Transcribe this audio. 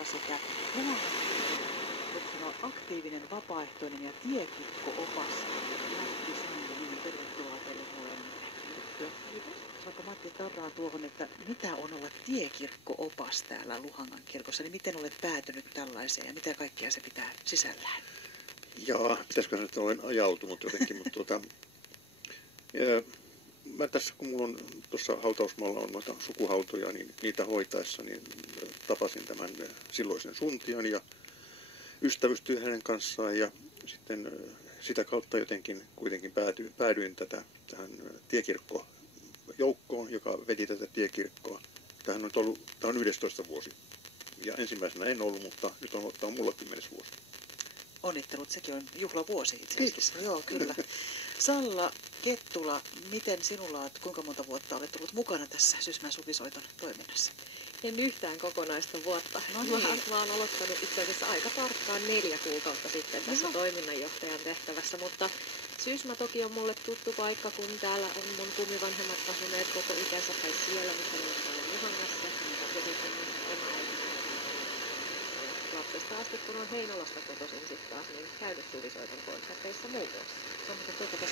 Kettulla sekä aktiivinen, vapaaehtoinen ja tiekirkko-opas Matti Sandin. Tervetuloa teille molemmille. Vaikka Matti tarraa tuohon, että mitä on olla tiekirkko-opas täällä Luhangan kirkossa, niin miten olet päätynyt tällaiseen ja mitä kaikkea se pitää sisällään? Jaa, pitäisikö sanoa, että olen ajautunut jotenkin, mutta mä tässä, kun mulla on tuossa hautausmaalla on noita sukuhautoja, niin niitä hoitaessa niin tapasin tämän silloisen suntion ja ystävystyin hänen kanssaan ja sitten sitä kautta jotenkin kuitenkin päädyin tähän tiekirkkojoukkoon, joka veti tätä tiekirkkoa. Tämä on 11 vuosi ja ensimmäisenä en ollut, mutta nyt tämä on mulla 10. vuosi. Onnittelut, sekin on juhlavuosi itse asiassa. Joo, kyllä. Salla Kettula, miten sinulla on, kuinka monta vuotta olet ollut mukana tässä Sysmän suvisoiton toiminnassa? En yhtään kokonaista vuotta. No niin. Mä oon aloittanut itse asiassa aika tarkkaan 4 kuukautta sitten tässä toiminnanjohtajan tehtävässä, mutta Sysmä toki on mulle tuttu paikka, kun täällä on mun kumivanhemmat asuneet koko ikänsä tai siellä, missä nyt olen Luhangassa. Ja sitten mun oma äiti. Lapsesta asti, kun on Heinolasta kotoisin sitten taas, niin käynyt suvisoiton konserteissa muun muassa. Se on muuten tässä